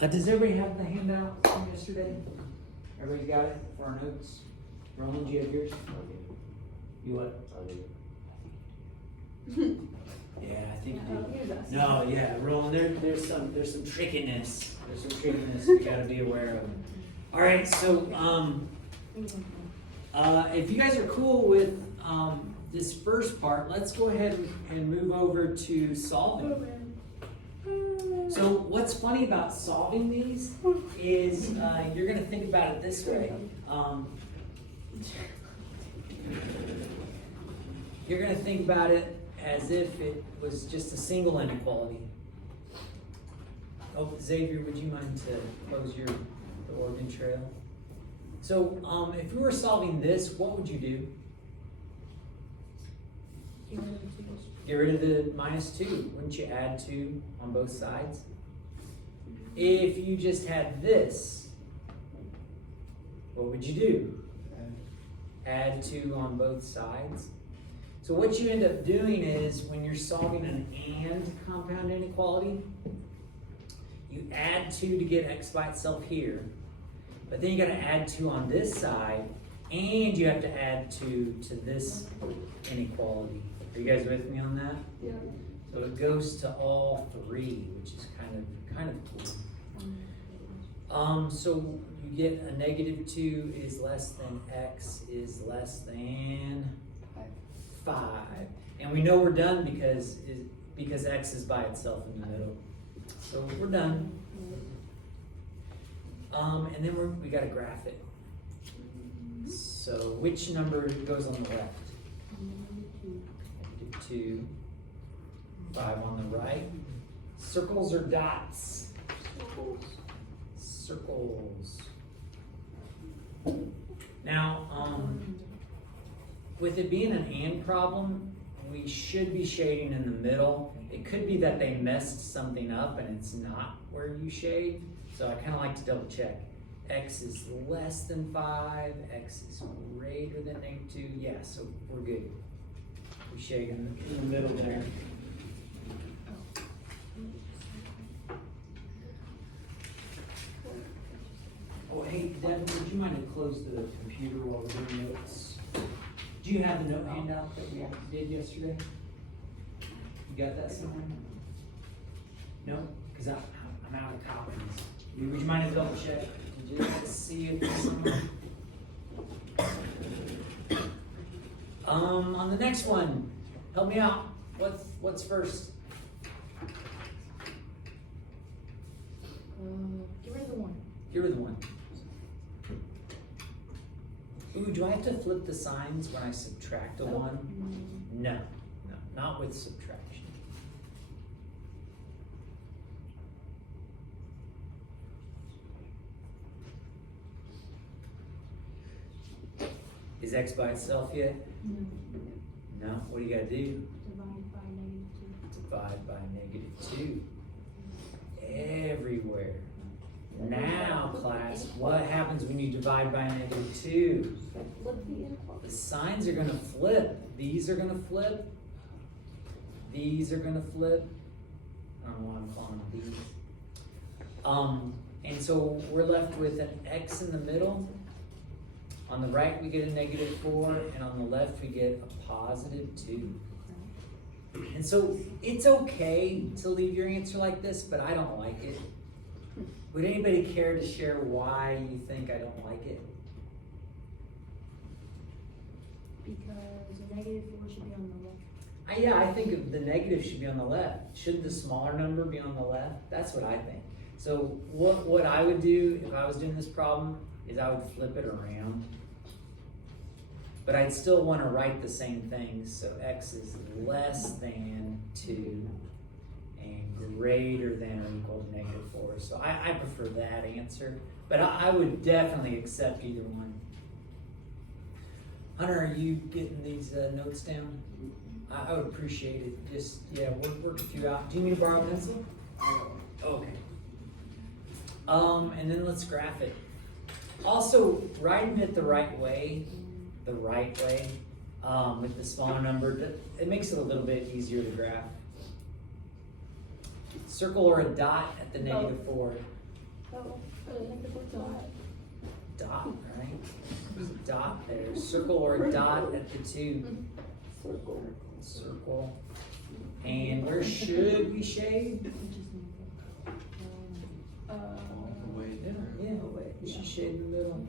Does everybody have the handout from yesterday? Everybody's got it for our notes? Roland, do you have yours? You what? Yeah, I think you do. No, yeah, Roland, there's some trickiness. There's some trickiness we gotta be aware of. Alright, so if you guys are cool with this first part, let's go ahead and move over to solving. So what's funny about solving these is you're gonna think about it this way. You're gonna think about it as if it was just a single inequality. Oh, Xavier, would you mind to close the Oregon Trail? So if we were solving this, what would you do? Get rid of the -2. Wouldn't you add 2 on both sides? If you just had this, what would you do? Add 2 on both sides. So what you end up doing is when you're solving an and compound inequality, you add 2 to get x by itself here, but then you got to add 2 on this side, and you have to add 2 to this inequality. Are you guys with me on that? Yeah. So it goes to all 3, which is kind of cool. So you get a -2 is less than x is less than 5. And we know we're done because x is by itself in the middle. So we're done. And then we got to graph it. So which number goes on the left? -2. 5 on the right. Circles or dots? Circles. Now, with it being an and problem, we should be shading in the middle. It could be that they messed something up and it's not where you shade. So I kind of like to double check. X is less than 5, x is greater than -2. Yeah, so we're good. We shade in the middle there. Oh, hey, Devin, would you mind to close the computer while we're doing notes? Do you have the note handout that we did yesterday? You got that somewhere? No? Because I'm out of copies. Would you mind to double check? Did you see it somewhere? On the next one, help me out. What's first? Get rid of the 1. Get rid of the 1. Ooh, do I have to flip the signs when I subtract a 1? No, not with subtraction. Is x by itself yet? No. What do you got to do? Divide by -2. Everywhere. Now, class, what happens when you divide by -2? The signs are going to flip. These are going to flip. These are going to flip. I don't know why I'm calling them these. And so we're left with an x in the middle. On the right, we get a -4, and on the left, we get a +2. And so it's okay to leave your answer like this, but I don't like it. Would anybody care to share why you think I don't like it? Because the -4 should be on the left. Yeah, I think the negative should be on the left. Shouldn't the smaller number be on the left? That's what I think. So what I would do if I was doing this problem is I would flip it around. But I'd still want to write the same things. So x is less than 2 and greater than or equal to -4. So I prefer that answer. But I would definitely accept either one. Hunter, are you getting these notes down? I would appreciate it. Just, yeah, work a few out. Do you need to borrow a pencil? Okay. And then let's graph it. Also, writing it the right way, with the smaller number, it makes it a little bit easier to graph. Circle or a dot at the -4. Oh, negative dot. Dot, right? There's a dot there. Circle or a dot at the 2. Circle. And where should we shade? Yeah, we should shade in the middle.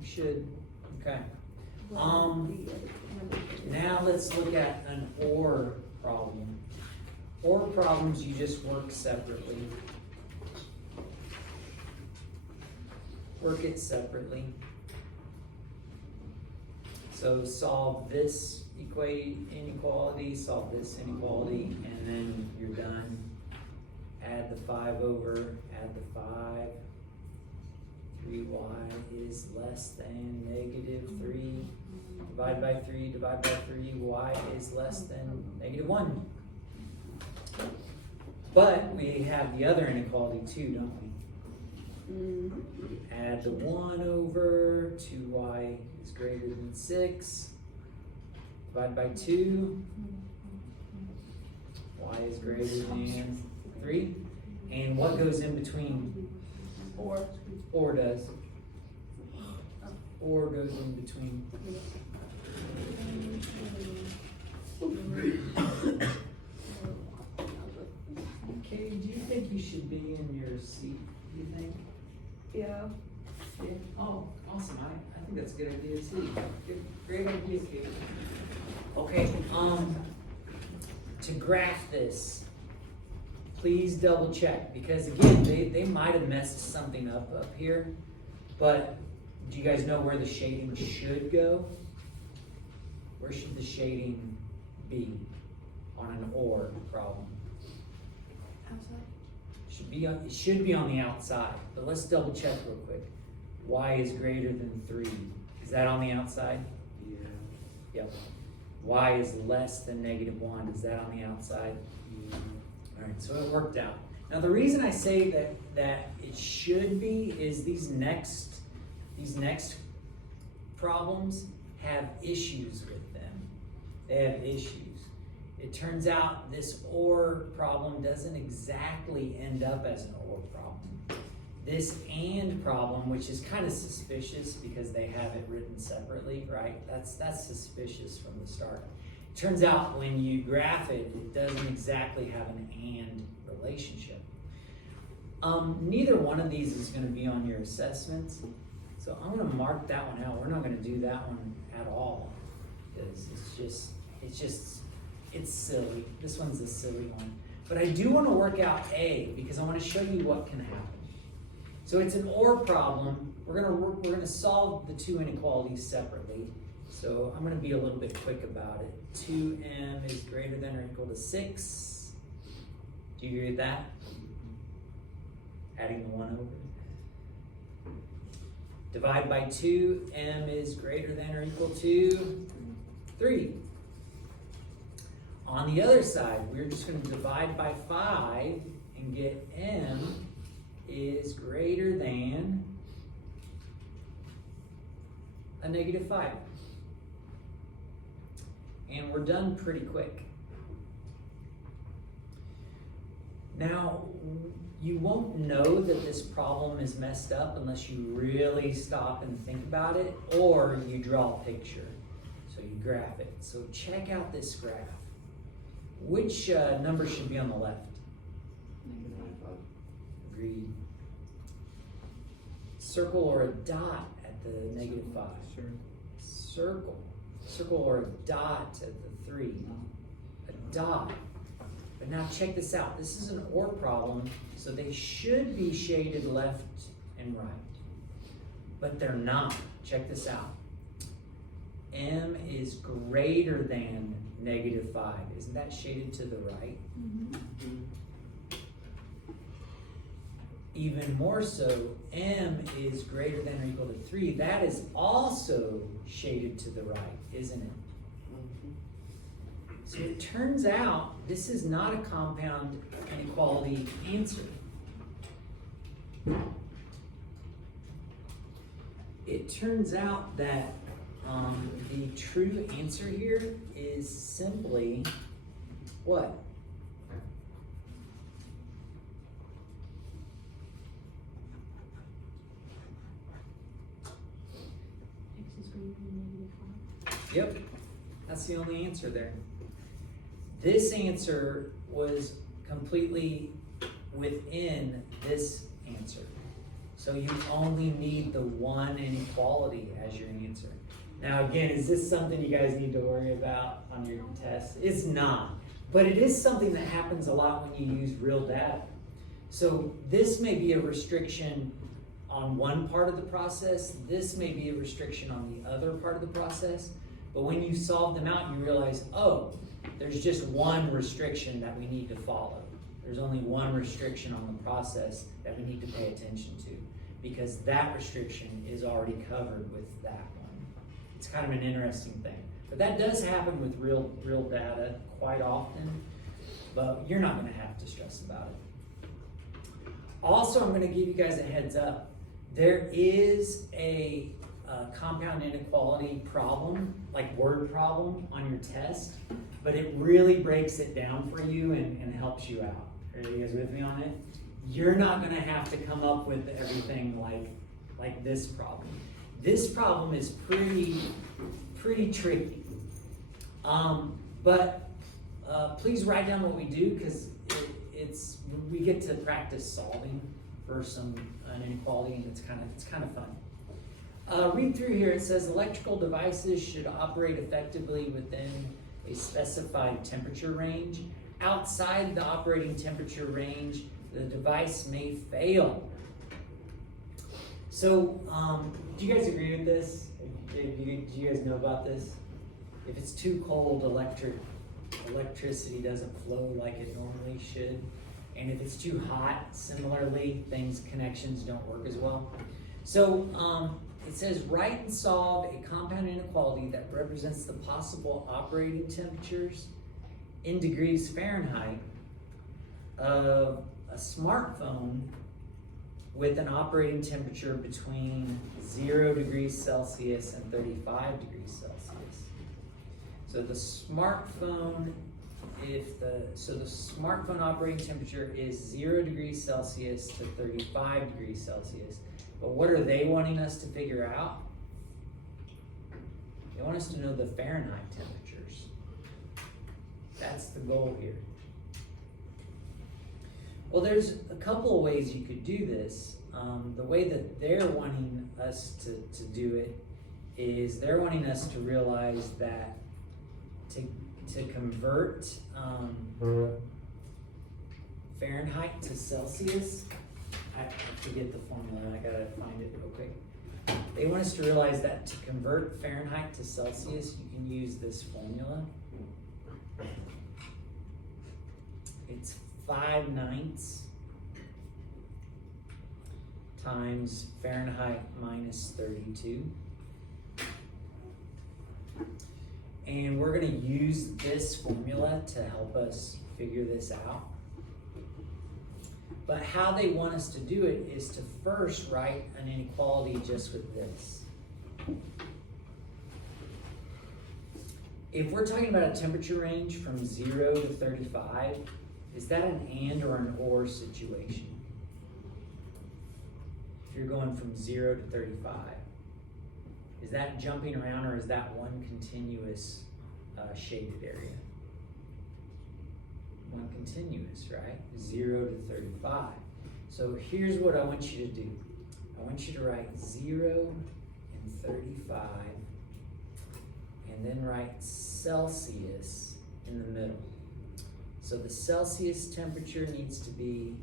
We should. Okay. Now let's look at an OR problem. OR problems you just work separately. Work it separately. So solve this inequality, solve this inequality, and then you're done. Add the 5 over, add the 5. 3y is less than negative 3. Divide by 3, divide by 3, y is less than negative 1. But we have the other inequality too, don't we? Add the 1 over, 2y is greater than 6. Divide by 2, y is greater than 3. And what goes in between? Or does. Or goes in between. Okay, do you think you should be in your seat, do you think? Yeah. Yeah. Oh, awesome. I think that's a good idea too. Great idea, Kate. Okay, to graph this, please double check, because again, they might have messed something up here, but do you guys know where the shading should go? Where should the shading be on an OR problem? Outside. It should be on the outside, but let's double check real quick. Y is greater than 3. Is that on the outside? Yeah. Yep. Y is less than negative 1. Is that on the outside? Yeah. All right, so it worked out. Now the reason I say that it should be is these next problems have issues with them. They have issues. It turns out this OR problem doesn't exactly end up as an OR problem. This AND problem, which is kind of suspicious because they have it written separately, right? That's suspicious from the start. It turns out when you graph it, it doesn't exactly have an AND relationship. Neither one of these is going to be on your assessments, so I'm going to mark that one out. We're not going to do that one at all because it's silly. This one's a silly one. But I do want to work out A because I want to show you what can happen. So it's an OR problem. We're going to solve the two inequalities separately. So I'm going to be a little bit quick about it. 2m is greater than or equal to 6. Do you agree with that? Adding the 1 over. Divide by 2, m is greater than or equal to 3. On the other side, we're just going to divide by 5 and get m is greater than a negative 5. And we're done pretty quick. Now, you won't know that this problem is messed up unless you really stop and think about it, or you draw a picture. So you graph it. So check out this graph. Which number should be on the left? Agreed. Circle or a dot at the negative 5. Sure. Circle or a dot at the 3. A dot. But now check this out. This is an OR problem, so they should be shaded left and right. But they're not. Check this out. M is greater than negative 5. Isn't that shaded to the right? Mm-hmm. Even more so, m is greater than or equal to 3. That is also shaded to the right, isn't it? So it turns out this is not a compound inequality answer. It turns out that the true answer here is simply what? Yep, that's the only answer there. This answer was completely within this answer. So you only need the one inequality as your answer. Now again, is this something you guys need to worry about on your test? It's not, but it is something that happens a lot when you use real data. So this may be a restriction on one part of the process, this may be a restriction on the other part of the process, but when you solve them out, you realize, oh, there's just one restriction that we need to follow. There's only one restriction on the process that we need to pay attention to, because that restriction is already covered with that one. It's kind of an interesting thing. But that does happen with real data quite often, but you're not gonna have to stress about it. Also, I'm gonna give you guys a heads up. There is a compound inequality problem, like word problem on your test, but it really breaks it down for you and helps you out. Are you guys with me on it? You're not gonna have to come up with everything like this problem. This problem is pretty tricky. But please write down what we do, because we get to practice solving for an inequality, and it's kind of fun. Read through here. It says electrical devices should operate effectively within a specified temperature range. Outside the operating temperature range, the device may fail. So, do you guys agree with this? Do you guys know about this? If it's too cold, electricity doesn't flow like it normally should. And if it's too hot, similarly, connections don't work as well. So, it says, write and solve a compound inequality that represents the possible operating temperatures in degrees Fahrenheit of a smartphone with an operating temperature between 0 degrees Celsius and 35 degrees Celsius. So the smartphone, the smartphone operating temperature is 0 degrees Celsius to 35 degrees Celsius. But what are they wanting us to figure out? They want us to know the Fahrenheit temperatures. That's the goal here. Well, there's a couple of ways you could do this. The way that they're wanting us to do it is they're wanting us to realize that to convert Fahrenheit to Celsius, I forget the formula, I gotta find it real quick. They want us to realize that to convert Fahrenheit to Celsius, you can use this formula. It's 5/9 times Fahrenheit minus 32. And we're gonna use this formula to help us figure this out. But how they want us to do it is to first write an inequality just with this. If we're talking about a temperature range from 0 to 35, is that an and or an or situation? If you're going from 0 to 35, is that jumping around, or is that one continuous shaded area? One continuous, right? 0 to 35. So here's what I want you to do. I want you to write 0 and 35, and then write Celsius in the middle. So the Celsius temperature needs to be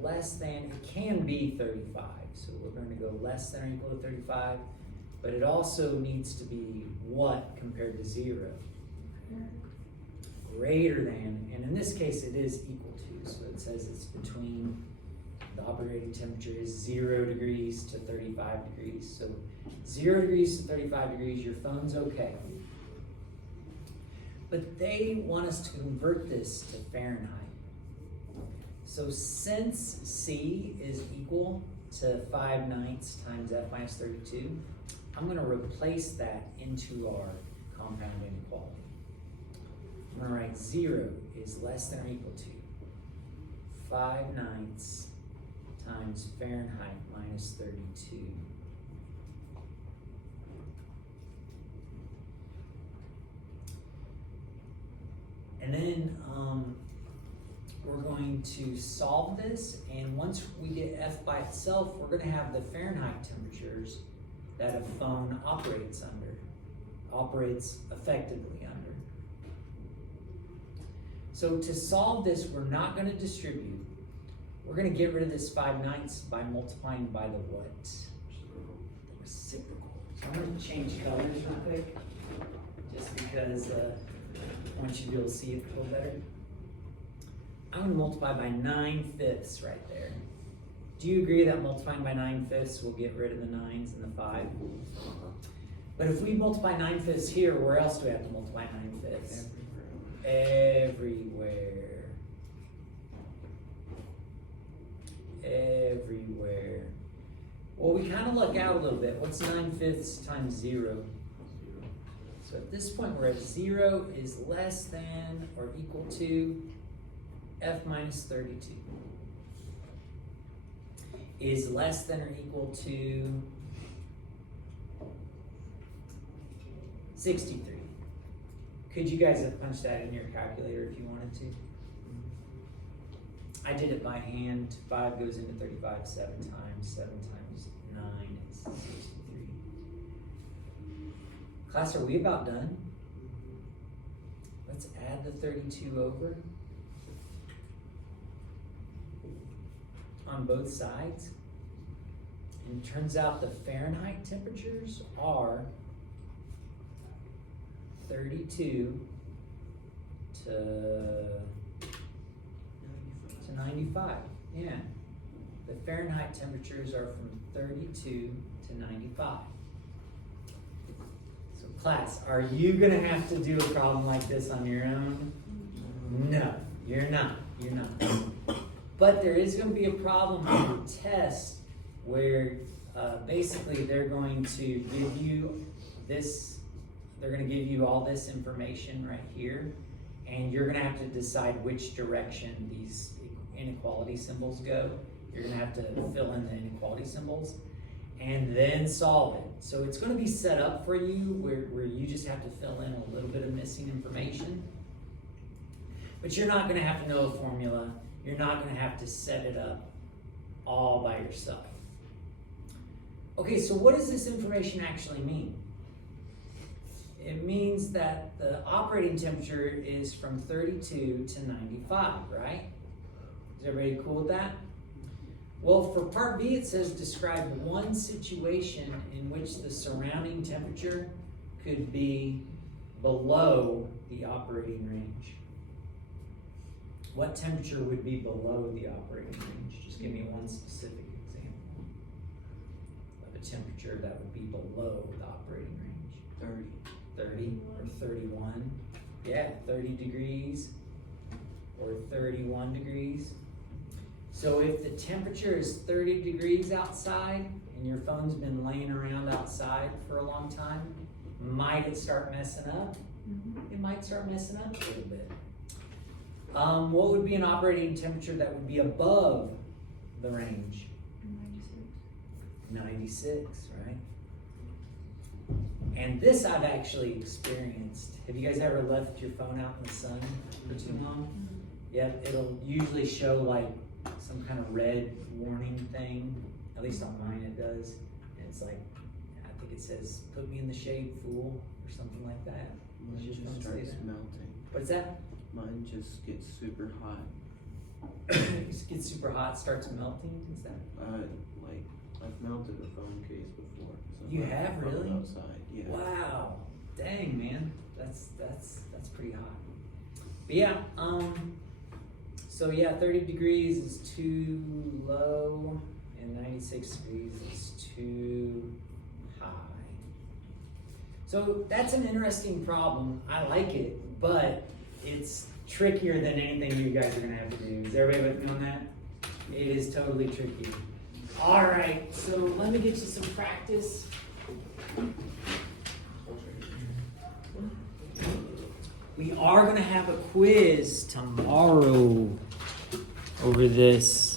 less than, it can be 35. So we're going to go less than or equal to 35, but it also needs to be what compared to 0? Greater than, and in this case it is equal to, so it says it's between, the operating temperature is 0 degrees to 35 degrees. So 0 degrees to 35 degrees, your phone's okay. But they want us to convert this to Fahrenheit. So since C is equal to 5/9 times F minus 32, I'm gonna replace that into our compound inequality. I'm gonna write 0 is less than or equal to 5/9 times Fahrenheit minus 32. And then we're going to solve this, and once we get F by itself, we're gonna have the Fahrenheit temperatures that a phone operates effectively under. So to solve this, we're not gonna distribute. We're gonna get rid of this 5/9 by multiplying by the what? The reciprocal. So I'm gonna change colors real quick, just because I want you to be able to see it a little better. I'm gonna multiply by 9/5 right there. Do you agree that multiplying by 9/5 will get rid of the 9s and the 5? But if we multiply 9/5 here, where else do we have to multiply 9/5? Everywhere. Everywhere. Well, we kind of luck out a little bit. What's 9/5 times 0? So at this point, we're at 0 is less than or equal to F minus 32. Is less than or equal to 63. Could you guys have punched that in your calculator if you wanted to? I did it by hand. 5 goes into 35 7 times. 7 times 9 is 63. Class, are we about done? Let's add the 32 over on both sides. And it turns out the Fahrenheit temperatures are 32 to 95. Yeah. The Fahrenheit temperatures are from 32 to 95. So class, are you gonna have to do a problem like this on your own? No, you're not. You're not. But there is going to be a problem with the test where basically they're going to give you this, they're going to give you all this information right here, and you're going to have to decide which direction these inequality symbols go. You're going to have to fill in the inequality symbols and then solve it. So it's going to be set up for you where you just have to fill in a little bit of missing information. But you're not going to have to know a formula. You're not going to have to set it up all by yourself. Okay, so what does this information actually mean? It means that the operating temperature is from 32 to 95, right? Is everybody cool with that? Well, for part B, it says describe one situation in which the surrounding temperature could be below the operating range. What temperature would be below the operating range? Just give me one specific example of a temperature that would be below the operating range. 30 or 31. Yeah, 30 degrees or 31 degrees. So if the temperature is 30 degrees outside and your phone's been laying around outside for a long time, might it start messing up? It might start messing up a little bit. What would be an operating temperature that would be above the range? 96, right? And this I've actually experienced. Have you guys ever left your phone out in the sun for too long? Yep, it'll usually show like some kind of red warning thing. At least on mine it does. And it's like, I think it says, "Put me in the shade, fool," or something like that. Mine just starts melting. What's that? Mine just gets super hot. It just gets super hot, starts melting. Is that? Like I've melted a phone case before. So You have really? Outside, yeah. Wow, dang man, that's pretty hot. But yeah, so yeah, 30 degrees is too low, and 96 degrees is too high. So that's an interesting problem. I like it, but it's trickier than anything you guys are gonna have to do. Is everybody with me on that? It is totally tricky. All right, so let me get you some practice. We are gonna have a quiz tomorrow over this.